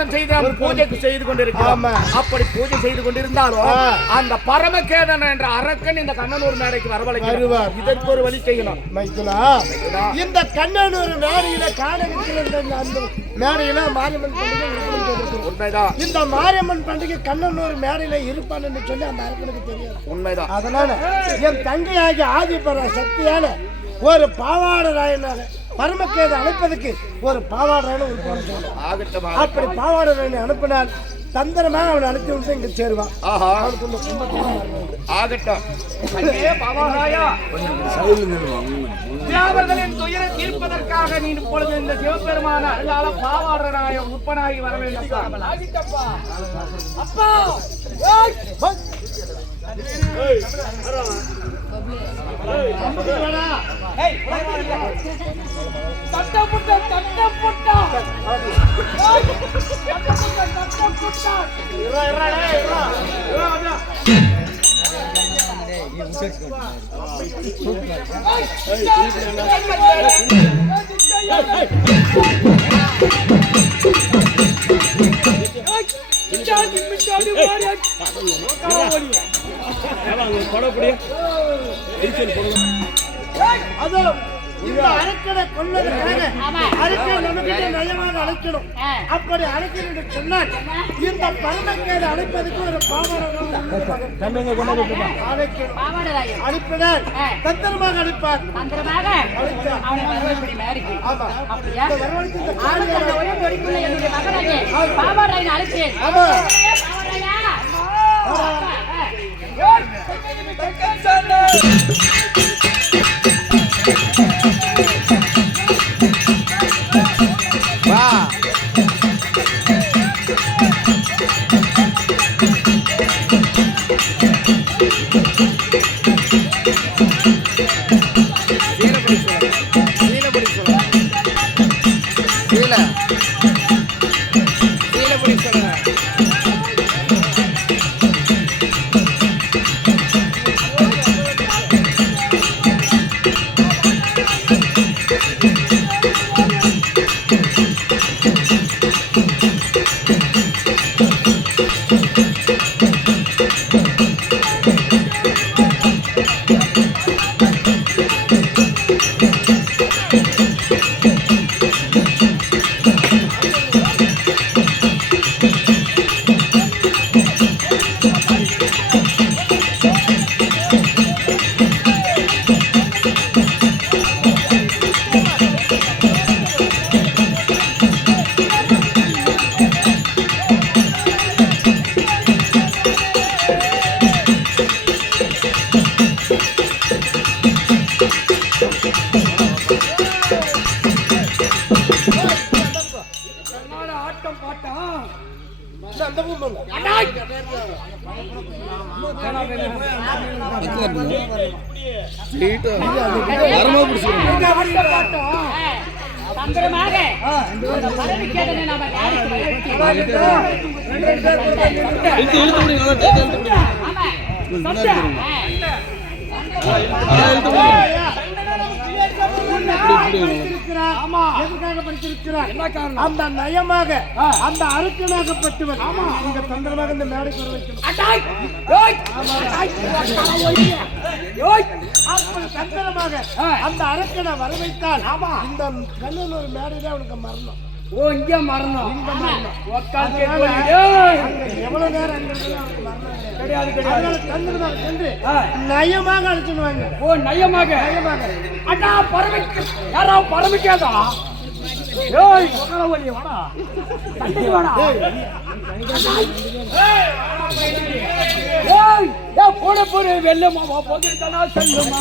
திருமணம் செய்து பூஜைக்கு செய்து கொண்டிருக்கிறோம். அப்படி பூஜை செய்து கொண்டிருந்தாலும் அந்த பரமகேதன் என்ற அரக்கன் இந்த கண்ணனூர் மேடைக்கு வரவழைக்கிறார். இதற்கு ஒரு வழி செய்யணும். இந்த கண்ணனூர் மேடையில அந்த மேடையில மாரியம்மன் பண்டிகை உண்மைதான். இந்த மாரியம்மன் பண்டிகை கண்ணனூர் மேடையில இருப்பான்னு சொல்லி அந்த அரக்கனுக்கு தெரியாது. உண்மைதான். அதனால என் தங்கையாகிய ஆதிபர சக்தியால ஒரு பாவாடராயனாக பரமக்கேதை அனுப்பதுக்கு ஒரு பாவாடராயனை ஒரு அப்படி பாவாடராயனை அனுப்பினால் தந்திரமாக அவனை அனுப்பி விட்டு இங்க சேருவான். அவர்களின் துயரை தீர்ப்பதற்காக நீ இப்பொழுது இந்த சிவபெருமான அருளால பாவாடராய உற்பனாகி வர வேண்டும். அப்பா அரக்கனை கொல்வதற்காக அரக்கன் நமக்கு நயமாக அழைக்கணும். அப்படி அழைக்கணும்னு சொன்னால் இந்த பரமக்கேதை அழைப்பதற்கு ஒரு அனுப்பினார். தந்திரமாக அழைப்பார். அந்த நயமாக அந்த அரக்கனாகப்பட்டவன் இந்த தந்திரமாக இந்த மேடைக்கு தந்திரமாக அந்த அரக்கனை வர வைத்தால் இந்த கண்ணனூர் மேடையில அவனுக்கு மரணம். ஓ இங்க மரணம் எவ்வளவு நேரம் தந்திரமாக சென்று நயமாக அழைச்சுடுவாங்க. ஓ நயமாக அண்ணா பரமிக்க யாராவது பரமிக்காதா? போட போற வெள்ளமாவா போதுமா செல்லுமா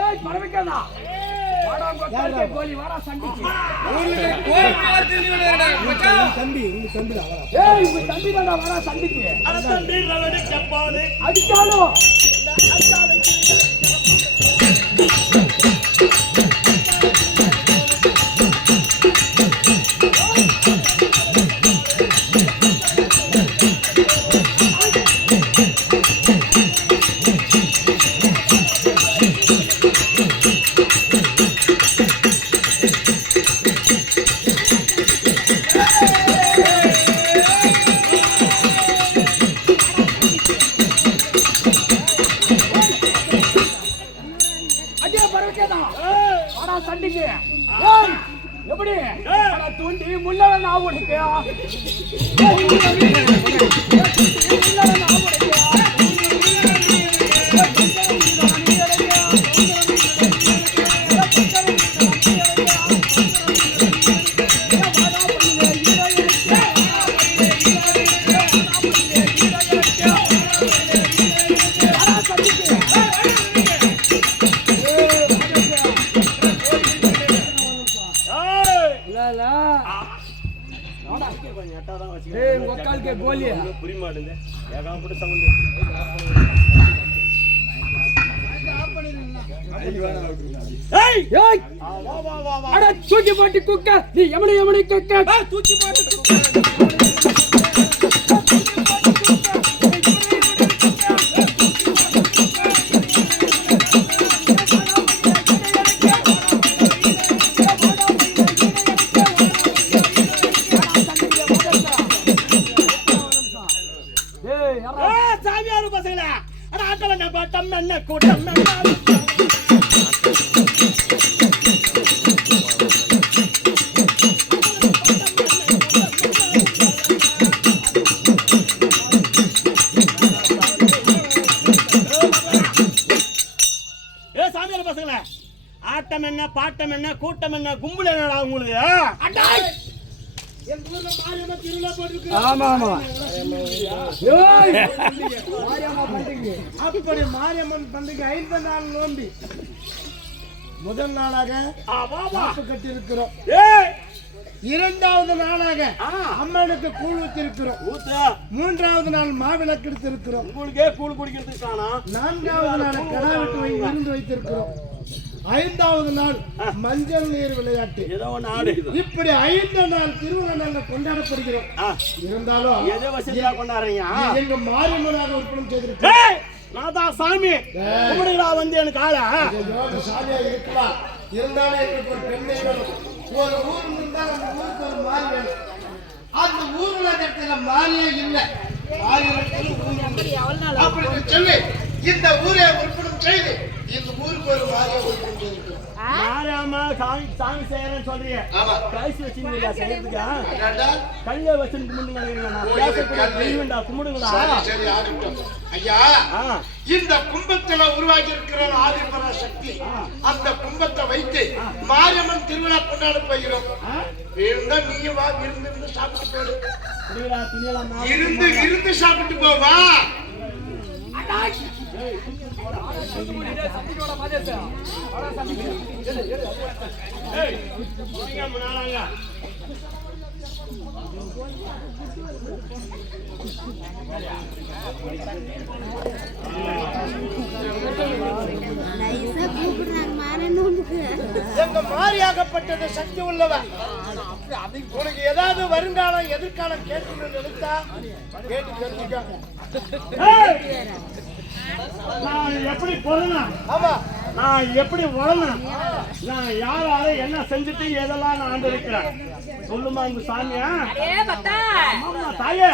ஏய் பரமக்கேதா வாடா கொட்டாக்கே கோலி வாடா சண்டிக்கு ஊர்ல கோயிலா தெரிஞ்சவனடா மச்சான் தம்பி உங்க தம்பிடா வாடா ஏய் உங்க தம்பி தான்டா வாடா சண்டிக்கு அட தம்பி ரவடி கப்பானே அடிச்சாலோ அடிச்சாலோ சண்டிக்கு எப்படி தூண்டி முள்ளல நான் உடைக்கியா के गोली पूरी मार दे या काम पड़ साउंड ஏய் ஏய் வா வா வா வா அட தூக்கி போட்டு குக்க நீ எமடி குக்க தூக்கி போட்டு குக்க கூட்டம் ஆட்டம் என்ன பாட்டம் என்ன கூட்டம் என்ன கும்பல் என்னடா உங்களுக்கு ஆமா ஆமா அப்படி மாரியம்மன் பண்டிகை 5 நாள் நோம்பி முதல் நாளாக கட்டியிருக்கிறோம் இரண்டாவது நாளாக அம்மனுக்கு கூழ் ஊத்திருக்கிறோம் மூன்றாவது நாள் மாவிளக்கு எடுத்திருக்கிறோம் உங்களுக்கே கூழ் குடிக்கிறதுக்கு நான்காவது நாள் கடா வெட்டு விருந்து வைத்திருக்கிறோம் ஐந்தாவது நாள் மஞ்சள் நீர் விளையாட்டு இப்படி 5 நாள் திருவிழா நாங்கள் கொண்டாடப்படுகிறோம் இருந்தாலும் எங்க மாரியம்மனாக உற்பத்தி செய்திருக்கோம் நான் தான் சாமி கும்பிடுகிறா வந்து எனக்கு ஆளா சாமியா இருக்கலாம் இருந்தாலும் எங்களுக்கு ஒரு பெண்ணை வேணும் ஒரு ஊர் இருந்தால் அந்த ஊருக்கு ஒரு மாறி வேணும் அந்த ஊர்ல இடத்துல மாறியே இல்லை அப்படி சொல்லி இந்த ஊரை உற்பத்தி செய்து இந்த ஊருக்கு ஒரு மாறியா உற்பத்தி இருக்கு மாறாம சாமி செய்யறேன்னு சொல்றீங்க பிரைஸ் வச்சிருந்தீங்க செய்யறதுக்கா கல்ல வச்சு கும்பிடுங்களா சரி ஆகட்டும் ஐயா இந்த கும்பத்துல உருவாகி இருக்கிற ஆதிபரா சக்தி அந்த கும்பத்தை வைத்து மாரியம்மன் திருவிழா கொண்டாட போகிறோம் இருந்தா நீங்க வா இருந்து சாப்பிட்டு போடு இருந்து சாப்பிட்டு போவா எங்க மாறியாகப்பட்டது சக்தி உள்ளவன் உனக்கு ஏதாவது வருங்காலம் எதிர்காலம் கேட்கணும்னு நினைத்தா கேட்டு தெரிஞ்சுக்காங்க நான் எப்படி பிறந்தேன் நான் எப்படி வளர்ந்தேன் நான் யாரால என்ன செஞ்சுட்டு எதெல்லாம் நான் ஆண்டு இருக்கிறேன் சொல்லுமா உங்க சாமியா தாயே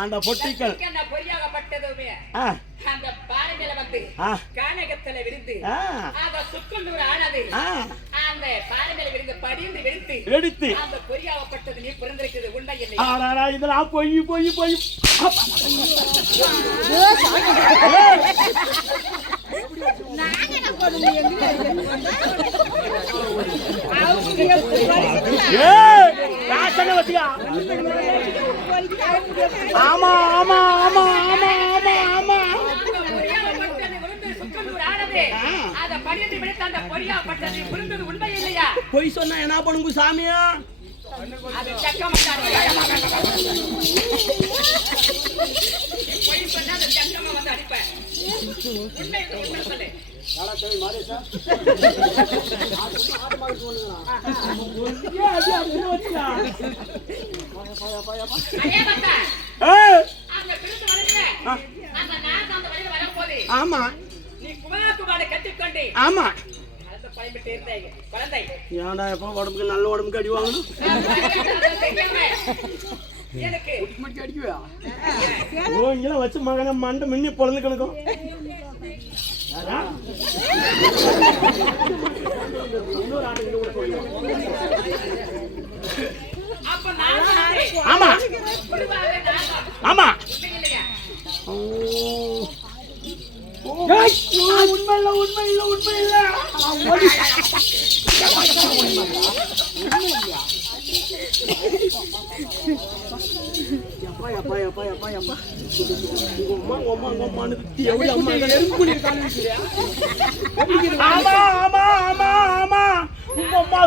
அந்த பொட்டிகள் பொய்யாகப்பட்டதுமே அந்த பாறைகளை வந்து கானகத்துல விழுந்து அத சுக்குண்டூர் ஆனது அந்த பாறைகளை விழுந்து படிந்து வெடித்து அந்த பொய்யாகப்பட்டது நீ பிறந்திருக்கிறது உண்டை இல்லை. இதெல்லாம் பொய் பொய் பொய். ஆமா ஆமா ஆமா ஆமா ஆமா ஆமா பொய் சொன்னா என்ன பண்ணுங்க சாமியா? ஆமா ஆமா ஏன்டா எப்ப உடம்புக்கு நல்ல உடம்புக்கு அடி வாங்கணும்? இங்கெல்லாம் வச்சு மகன மண்டை மின்னி பொழந்து கிடக்கும். ஆமா ஆமா உண்மை இல்ல உண்மை இல்ல உண்மை இல்ல.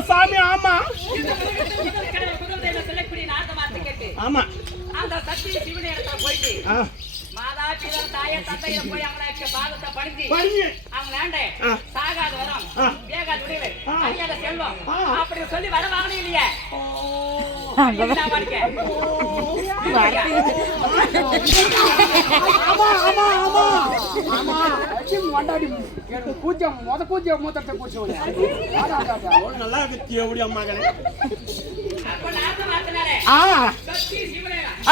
சாமி ஆமா ஆமா மாதா பிதா தாயே தந்தையை போய் அவங்களுக்கு பாதத்தை படிஞ்சு அவங்களாண்ட சாகாத வரும் வேகாத முடிவு அறியாத செல்வம் அப்படி சொல்லி வர வாங்கணும் இல்லையே. நல்லா இருக்கு எப்படி அம்மா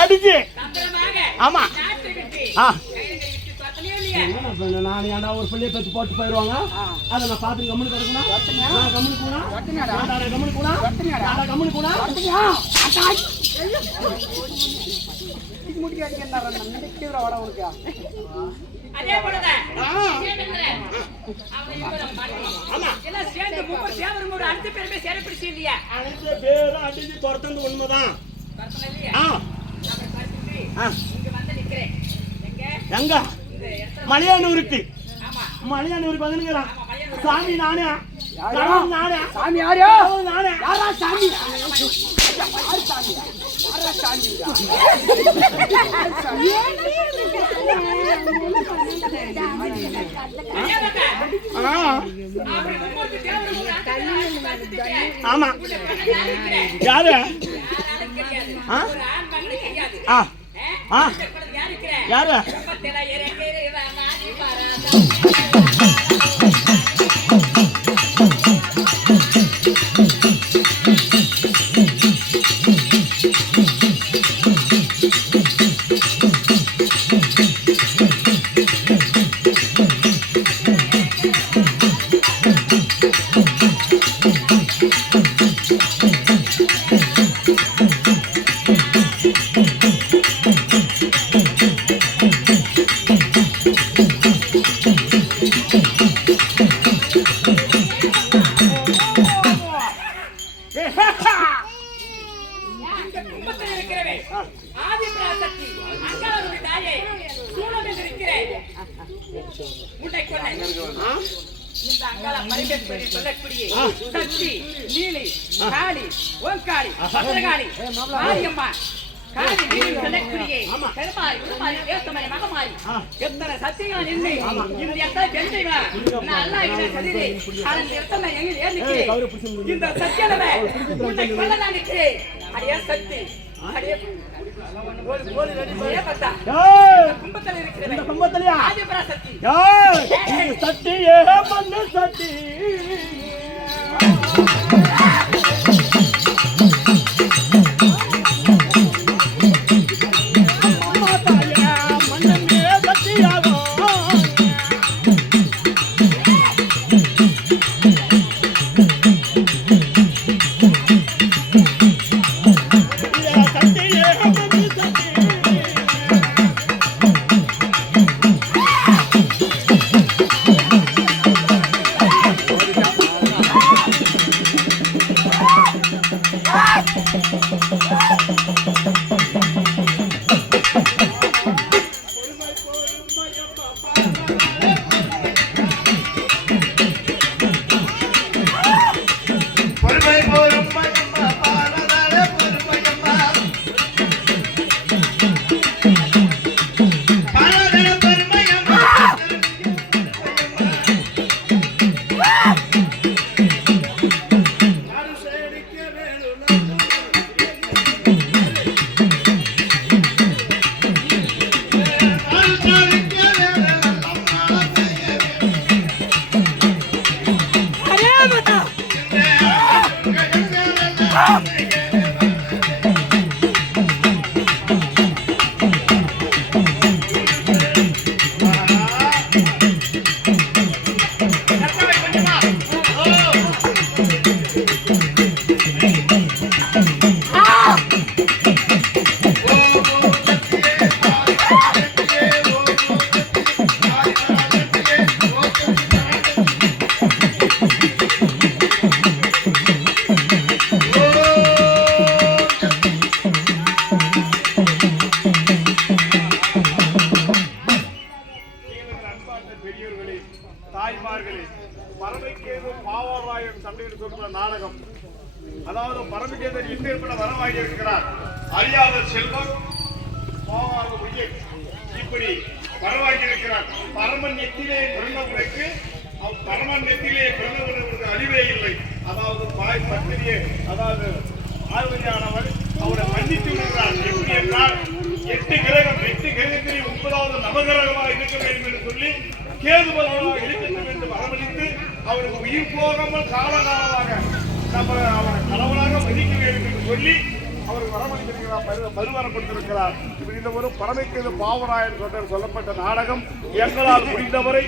அடிச்சு ஆமா நான் ஏன்டா ஒரு பிள்ளைய பத்தி போட்டு போயிடுவாங்க. அதை நான் பார்த்து கம்முனு கிடக்கணும். அதே போலதான் அடுத்த பேருமே சேரப்பிடிச்சு இல்லையா? அடுத்த பேரும் அடிச்சு துரத்தந்து உண்மைதான். எங்க மலையானூருக்கு மலையானூருக்கு வந்துங்கிறான் சாமி. நானே நானே சாமி. யாரா நானே யாரா சாமி? ஆமா யாரு? யாரு? உன்னை கொண்டேன். இந்த அங்காள பரிமேஸ்வரி சொல்லக்கூடிய சக்தி, நீலி, காளி, ஓங்காளி, பத்ரகாளி, மாரியம்மா, காளி, நீலி சொல்லக்கூடிய பெருமாள், உருமாறி, தேசமாரி, மகமாரி, எத்தனை சக்திகள் நின்று இந்த எத்தனை பெண்மைகளா நான் அல்லாஹ் கிட்ட சதிரே அந்த எத்தனை எங்க ஏறிக்கிறேன் இந்த சத்தியனவே உன்னை கொல்ல நான் நிற்கிறேன். அடியே சக்தி, அடியே கோழி ரெடி பண்ணி பத்தா ஏய் கும்பத்தில் இருக்கிறது. இந்த கும்பத்திலயா ஆதிபரா சக்தி. ஏய் சக்தி ஏ மண்ணு சக்தி தாய்மார்களே, பரமக்கேது பாவாராயன் சண்டையில் சொல்ற நாடகம். அதாவது பரமக்கேதர் எப்பேற்பட வரவாகி இருக்கிறார். அறியாத செல்வம் பாவார உயிர் இப்படி வரவாகி இருக்கிறார். பரமன் நெத்திலே பிறந்தவனுக்கு பரமன் நெத்திலே பிறந்தவனுக்கு அறிவே இல்லை. அதாவது பாய் பத்திரியே, அதாவது ஆழ்வையானவர் அவரை மன்னித்து விடுகிறார். எப்படி என்றால் 8 கிரகத்திலே 9வது நவகிரகமாக இருக்க வேண்டும் என்று சொல்லி கேதுபலமாக இருக்க வேண்டும் என்று வரவழைத்து அவருக்கு உயிர் போகாமல் காலகாலமாக நம்ம அவரை கடவுளாக மதிக்க வேண்டும் என்று சொல்லி அவருக்கு வரவழைத்திருக்கிறார், மறுவரப்படுத்திருக்கிறார். இந்த ஒரு பரமக்கேது பாவராயன் சொல்லப்பட்ட நாடகம் எங்களால் முடிந்தவரை